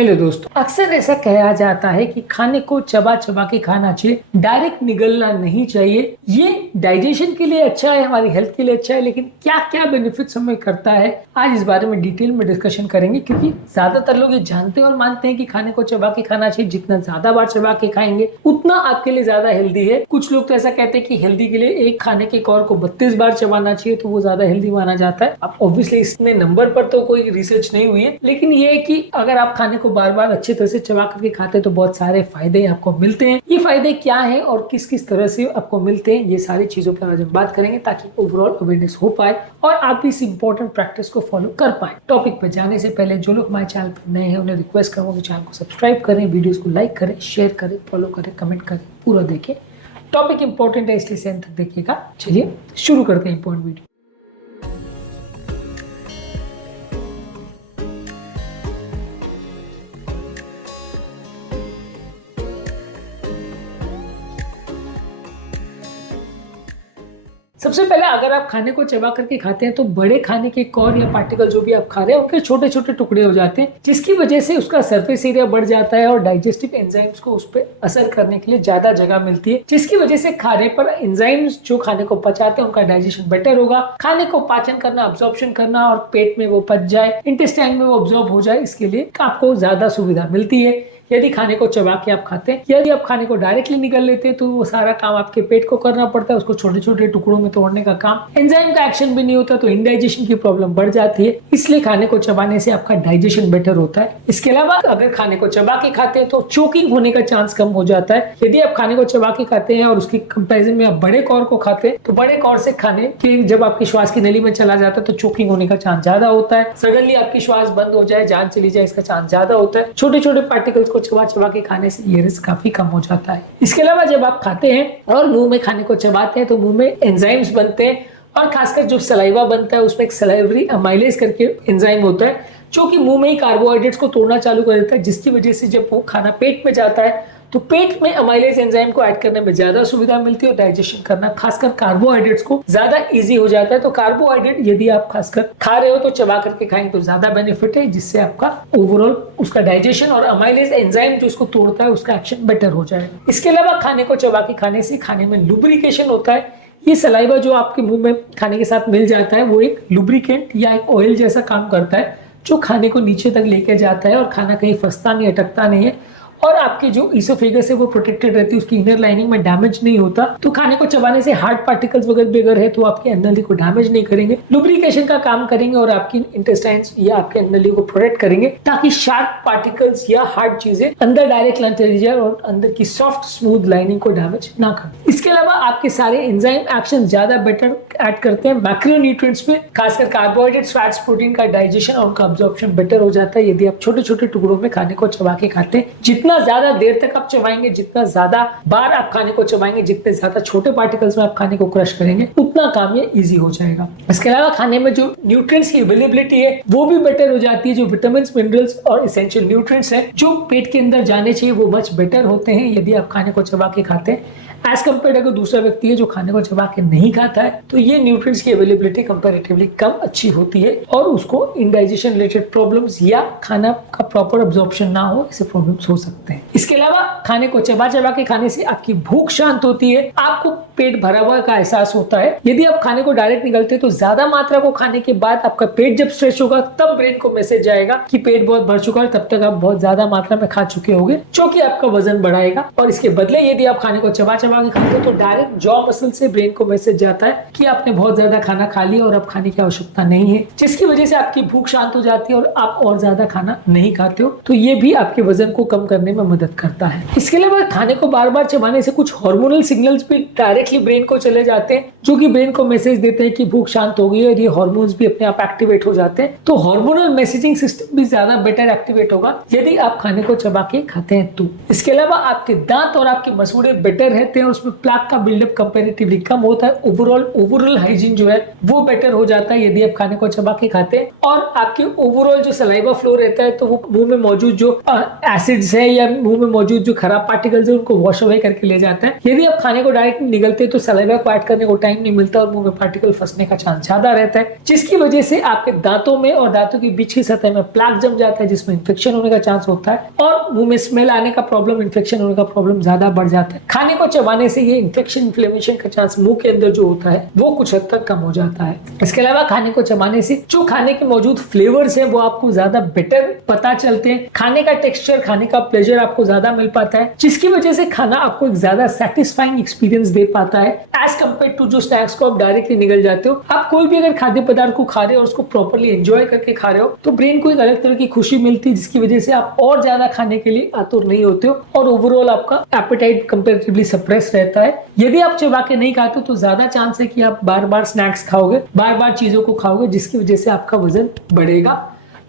Hello दोस्तों, अक्सर ऐसा कहा जाता है कि खाने को चबा चबा के खाना चाहिए, डायरेक्ट निगलना नहीं चाहिए। ये डाइजेशन के लिए अच्छा है, हमारी हेल्थ के लिए अच्छा है, लेकिन क्या क्या बेनिफिट्स हमें करता है, आज इस बारे में डिटेल में डिस्कशन करेंगे। क्योंकि ज्यादातर लोग ये जानते हैं और मानते हैं कि खाने को चबा के खाना चाहिए, जितना ज्यादा बार चबा के खाएंगे उतना आपके लिए ज्यादा हेल्दी है। कुछ लोग तो ऐसा कहते हैं कि हेल्दी के लिए एक खाने के कौर को 32 बार चबाना चाहिए, तो वो ज्यादा हेल्दी माना जाता है। अब ऑब्वियसली इसमें नंबर पर तो कोई रिसर्च नहीं हुई है, लेकिन ये है कि अगर आप खाने को बार बार अच्छी तरह से चबा करके खाते हैं तो बहुत सारे फायदे आपको मिलते हैं। ये फायदे क्या हैं और किस किस तरह से आपको मिलते हैं, ये सारी चीजों पर आज हम बात करेंगे, ताकि ओवरऑल अवेयरनेस हो पाए और आप भी इस इंपॉर्टेंट प्रैक्टिस को फॉलो कर पाए। टॉपिक पर जाने से पहले जो लोग हमारे चैनल पर नए हैं उन्हें रिक्वेस्ट करूंगा कि चैनल को सब्सक्राइब करें, वीडियोस को लाइक करें, शेयर करें, फॉलो करें, कमेंट करें, पूरा देखें। टॉपिक इंपॉर्टेंट है इसलिए एंड तक देखिएगा। चलिए शुरू करते हैं इंपॉर्टेंट वीडियो। सबसे पहले अगर आप खाने को चबा करके खाते हैं तो बड़े खाने के कौर या पार्टिकल जो भी आप खा रहे हैं उनके छोटे छोटे टुकड़े हो जाते हैं, जिसकी वजह से उसका सरफेस एरिया बढ़ जाता है और डाइजेस्टिव एंजाइम्स को उस पर असर करने के लिए ज्यादा जगह मिलती है, जिसकी वजह से खाने पर एंजाइम्स जो खाने को पचाते हैं उनका डाइजेशन बेटर होगा। खाने को पाचन करना, अब्जॉर्प्शन करना और पेट में वो पच जाए, इंटेस्टाइन में वो अब्जॉर्ब हो जाए, इसके लिए आपको ज्यादा सुविधा मिलती है यदि खाने को चबा के आप खाते हैं। यदि आप खाने को डायरेक्टली निगल लेते हैं तो वो सारा काम आपके पेट को करना पड़ता है, उसको छोटे छोटे टुकड़ों में तोड़ने का काम। एंजाइम का एक्शन भी नहीं होता तो इंडाइजेशन की प्रॉब्लम बढ़ जाती है, इसलिए खाने को चबाने से आपका डाइजेशन बेटर होता है। इसके अलावा अगर खाने को चबा के खाते हैं तो चोकिंग होने का चांस कम हो जाता है। यदि आप खाने को चबा के खाते हैं और उसकी कंपेरिजन में आप बड़े कौर को खाते हैं तो बड़े कौर से खाने के जब आपकी श्वास की नली में चला जाता है तो चोकिंग होने का चांस ज्यादा होता है। सडनली आपकी श्वास बंद हो जाए, जान चली जाए, इसका चांस ज्यादा होता है। छोटे छोटे पार्टिकल्स को चबा चबा के खाने से ये रिस्क काफी कम हो जाता है। इसके अलावा जब आप खाते हैं और मुंह में खाने को चबाते हैं तो मुंह में एंजाइम्स बनते हैं और खासकर जो सलाइवा बनता है उसमें एक सलाइवरी अमाइलेज करके एंजाइम होता है जो कि मुंह में ही कार्बोहाइड्रेट्स को तोड़ना चालू कर देता है, जिसकी वजह से जब वो खाना पेट में जाता है तो पेट में अमाइलेज एंजाइम को ऐड करने में ज्यादा सुविधा मिलती है और डाइजेशन करना खासकर कार्बोहाइड्रेट्स को ज्यादा इजी हो जाता है। तो कार्बोहाइड्रेट यदि आप खासकर खा रहे हो तो चबा करके खाएंगे तो ज्यादा बेनिफिट है, जिससे आपका ओवरऑल उसका डाइजेशन और अमाइलेज एंजाइम जो उसको तोड़ता है उसका एक्शन बेटर हो जाएगा। इसके अलावा खाने को चबा के खाने से खाने में लुब्रिकेशन होता है। ये सलाइवा जो आपके मुंह में खाने के साथ मिल जाता है वो एक लुब्रिकेंट या एक ऑयल जैसा काम करता है जो खाने को नीचे तक लेके जाता है और खाना कहीं फंसता नहीं, अटकता नहीं है और आपकी जो इसोफेगस है वो प्रोटेक्टेड रहती है, उसकी इनर लाइनिंग में डैमेज नहीं होता। तो खाने को चबाने से हार्ड पार्टिकल्स वगैरह भी अगर है तो आपके अन्नली को डैमेज नहीं करेंगे, लुब्रिकेशन का काम करेंगे और आपकी इंटेस्टाइन्स या आपके अन्नली को प्रोटेक्ट करेंगे ताकि शार्प पार्टिकल्स या हार्ड चीजें अंदर डायरेक्ट ना चली जाए और अंदर की सॉफ्ट स्मूथ लाइनिंग को डैमेज ना करे। इसके अलावा आपके सारे एंजाइम एक्शन ज्यादा बेटर ऐड करते हैं मैक्रोन्यूट्रिएंट्स में, खासकर कार्बोहाइड्रेट्स, फैट्स, प्रोटीन का डाइजेशन और उनका अब्जॉर्प्शन बेटर हो जाता है यदि आप छोटे छोटे टुकड़ों में खाने को चबा के खाते हैं। जितना ज्यादा देर तक आप चबाएंगे, जितना ज्यादा बार आप खाने को चबाएंगे, जितने ज्यादा छोटे पार्टिकल्स में आप खाने को क्रश करेंगे उतना काम ये इजी हो जाएगा। इसके अलावा खाने में जो न्यूट्रिएंट्स की अवेलेबिलिटी है वो भी बेटर हो जाती है। जो विटामिन, मिनरल्स और एसेंशियल न्यूट्रिएंट्स हैं जो पेट के अंदर जाने चाहिए वो मच बेटर होते हैं यदि आप खाने को चबा के खाते हैं एज कम्पेयर अगर दूसरा व्यक्ति है जो खाने को चबा के नहीं खाता है तो ये न्यूट्रिएंट्स की अवेलेबिलिटी कंपैरेटिवली कम अच्छी होती है और उसको इंडाइजेशन रिलेटेड प्रॉब्लम्स या खाना का प्रॉपर अब्जॉर्प्शन ना हो, ऐसे प्रॉब्लम्स हो सकते हैं। इसके अलावा खाने को चबा चबा के खाने से आपकी भूख शांत होती है, आपको पेट भरा हुआ का एहसास होता है। यदि आप खाने को डायरेक्ट निगलते हैं तो ज्यादा मात्रा को खाने के बाद आपका पेट जब स्ट्रेच होगा तब ब्रेन को मैसेज जाएगा कि पेट बहुत भर चुका है, तब तक आप बहुत ज्यादा मात्रा में खा चुके होंगे, जो कि आपका वजन बढ़ाएगा। और इसके बदले यदि आप खाने को चबा चबा के खाते हो तो डायरेक्ट जॉ मसल से ब्रेन को मैसेज जाता है कि आपने बहुत ज्यादा खाना खा लिया और अब खाने की आवश्यकता नहीं है, जिसकी वजह से आपकी भूख शांत हो जाती है और आप और ज्यादा खाना नहीं खाते हो। तो ये भी आपके वजन को कम करने में मदद करता है। इसके अलावा खाने को बार बार चबाने से कुछ हार्मोनल सिग्नल्स भी डायरेक्टली ब्रेन को चले जाते हैं जो कि ब्रेन को मैसेज देते हैं कि भूख शांत हो गई और ये हार्मोन्स भी अपने आप एक्टिवेट हो जाते हैं। तो हार्मोनल मैसेजिंग सिस्टम भी ज्यादा बेटर एक्टिवेट होगा यदि आप खाने को चबा के खाते हैं तो। इसके अलावा आपके दांत और आपके मसूड़े बेटर रहते हैं और उसमें प्लाक का बिल्डअप कंपैरेटिवली कम होता है। ओवरऑल हाइजीन जो है वो बेटर हो जाता है यदि आप खाने को चबा के खाते हैं और आपके ओवरऑल जो सलाइवा फ्लो रहता है तो वो मुंह में मौजूद जो एसिड्स है या मुंह में मौजूद जो खराब पार्टिकल्स है उनको वॉश अवे करके ले जाता है। यदि आप खाने को डायरेक्ट निगलते हैं तो सलाइवा को ऐड करने को टाइम टाइम नहीं मिलता और मुंह में पार्टिकल फंसने का चांस ज्यादा रहता है, जिसकी वजह से आपके दांतों में और दांतों के बीच की सतह में प्लाक जम जाता है, जिसमें इन्फेक्शन होने का चांस होता है और मुंह में स्मेल आने का प्रॉब्लम, इन्फेक्शन होने का प्रॉब्लम ज्यादा बढ़ जाता है। खाने को चबाने से ये इन्फेक्शन, इन्फ्लेमेशन का चांस मुंह के अंदर जो होता है वो कुछ हद तक कम हो जाता है। इसके अलावा खाने को चबाने से जो खाने के मौजूद फ्लेवर्स है वो आपको ज्यादा बेटर पता चलते हैं, खाने का टेक्सचर, खाने का प्लेजर आपको ज्यादा मिल पाता है, जिसकी वजह से खाना आपको एक ज्यादा सेटिस्फाइंग एक्सपीरियंस दे पाता है एज कम्पेयर टू जो स्नैक्स को आप डायरेक्टली निगल जाते हो। आप कोई भी अगर खाद्य पदार्थ को खा रहे हो और उसको प्रॉपर्ली एंजॉय करके खा रहे हो तो ब्रेन को एक अलग तरह की खुशी मिलती है, जिसकी वजह से आप और ज्यादा खाने के लिए आतुर नहीं होते हो और ओवरऑल आपका एपेटाइट कंपैरेटिवली सप्रेस रहता है। यदि आप चबा के नहीं खाते तो ज्यादा चांस है कि आप बार बार स्नैक्स खाओगे, बार बार चीजों को खाओगे, जिसकी वजह से आपका वजन बढ़ेगा।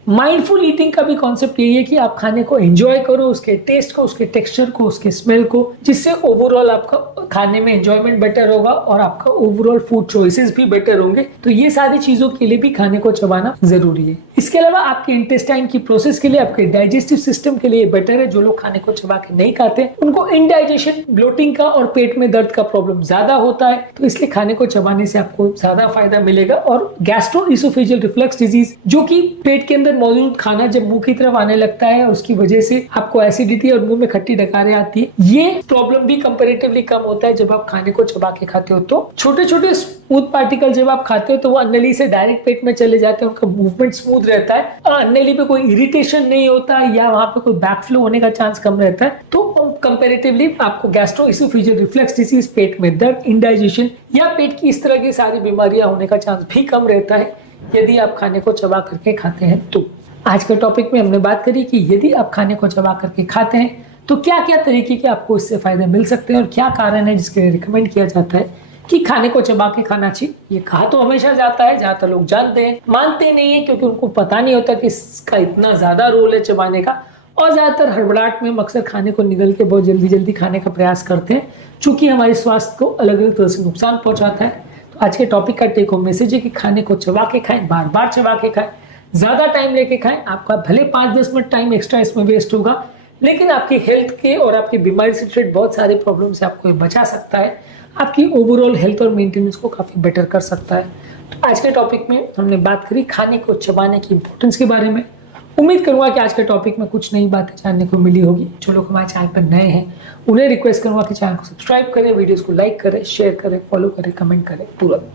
माइंडफुल ईटिंग का भी कॉन्सेप्ट यही है कि आप खाने को एंजॉय करो, उसके टेस्ट को, उसके टेक्सचर को, उसके स्मेल को, जिससे ओवरऑल आपका खाने में एंजॉयमेंट बेटर होगा और आपका ओवरऑल फूड चॉइसेस भी बेटर होंगे। तो ये सारी चीजों के लिए भी खाने को चबाना जरूरी है। इसके अलावा आपके इंटेस्टाइन की प्रोसेस के लिए, आपके डाइजेस्टिव सिस्टम के लिए बेटर है। जो लोग खाने को चबा के नहीं खाते उनको इनडाइजेशन, ब्लोटिंग का और पेट में दर्द का प्रॉब्लम ज्यादा होता है, तो इसलिए खाने को चबाने से आपको ज्यादा फायदा मिलेगा। और गैस्ट्रोइसोफेजियल रिफ्लक्स डिजीज, जो कि पेट के अंदर मौजूद खाना जब मुंह की तरफ आने लगता है उसकी वजह से आपको एसिडिटी और मुंह में खट्टी डकारें आती है, ये प्रॉब्लम भी कंपैरेटिवली कम होता है जब आप खाने को चबा के खाते हो। तो छोटे छोटे स्मूथ पार्टिकल जब आप खाते हो तो वो अन्नली से डायरेक्ट पेट में चले जाते हैं, उनका मूवमेंट स्मूथ रहता है और अन्नली पे कोई इरिटेशन नहीं होता या वहां पे कोई बैकफ्लो होने का चांस कम रहता है। तो कंपैरेटिवली आपको गैस्ट्रोइसोफेजियल रिफ्लक्स डिजीज, पेट में दर्द, इंडाइजेशन या पेट की इस तरह की सारी बीमारियां होने का चांस भी कम रहता है यदि आप खाने को चबा करके खाते हैं। तो आज के टॉपिक में हमने बात करी कि यदि आप खाने को चबा करके खाते हैं तो क्या क्या तरीके के आपको इससे फायदे मिल सकते हैं और क्या कारण है जिसके लिए रिकमेंड किया जाता है कि खाने को चबा के खाना चाहिए। ये कहा तो हमेशा जाता है, ज्यादातर लोग जानते हैं, मानते नहीं है क्योंकि उनको पता नहीं होता कि इसका इतना ज्यादा रोल है चबाने का, और ज्यादातर हड़बड़ाहट में अक्सर खाने को निगल के बहुत जल्दी जल्दी खाने का प्रयास करते हैं, चूंकि हमारे स्वास्थ्य को अलग अलग तरह से नुकसान पहुंचाता है। तो आज के टॉपिक का टेक होम मैसेज है कि खाने को चबा के खाएं, बार बार चबा के खाएं, ज्यादा टाइम लेके खाएं। आपका भले 5-10 मिनट टाइम एक्स्ट्रा इसमें वेस्ट होगा, लेकिन आपकी हेल्थ के और आपकी बीमारी से रिलेटेड बहुत सारे प्रॉब्लम से आपको बचा सकता है, आपकी ओवरऑल हेल्थ और मेंटेनेंस को काफी बेटर कर सकता है। तो आज के टॉपिक में हमने बात करी खाने को चबाने की इंपॉर्टेंस के बारे में। उम्मीद करूंगा कि आज के टॉपिक में कुछ नई बातें जानने को मिली होगी। जो लोग हमारे चैनल पर नए हैं उन्हें रिक्वेस्ट करूंगा कि चैनल को सब्सक्राइब करें, वीडियोस को लाइक करें, शेयर करें, फॉलो करें, कमेंट करें तुरंत।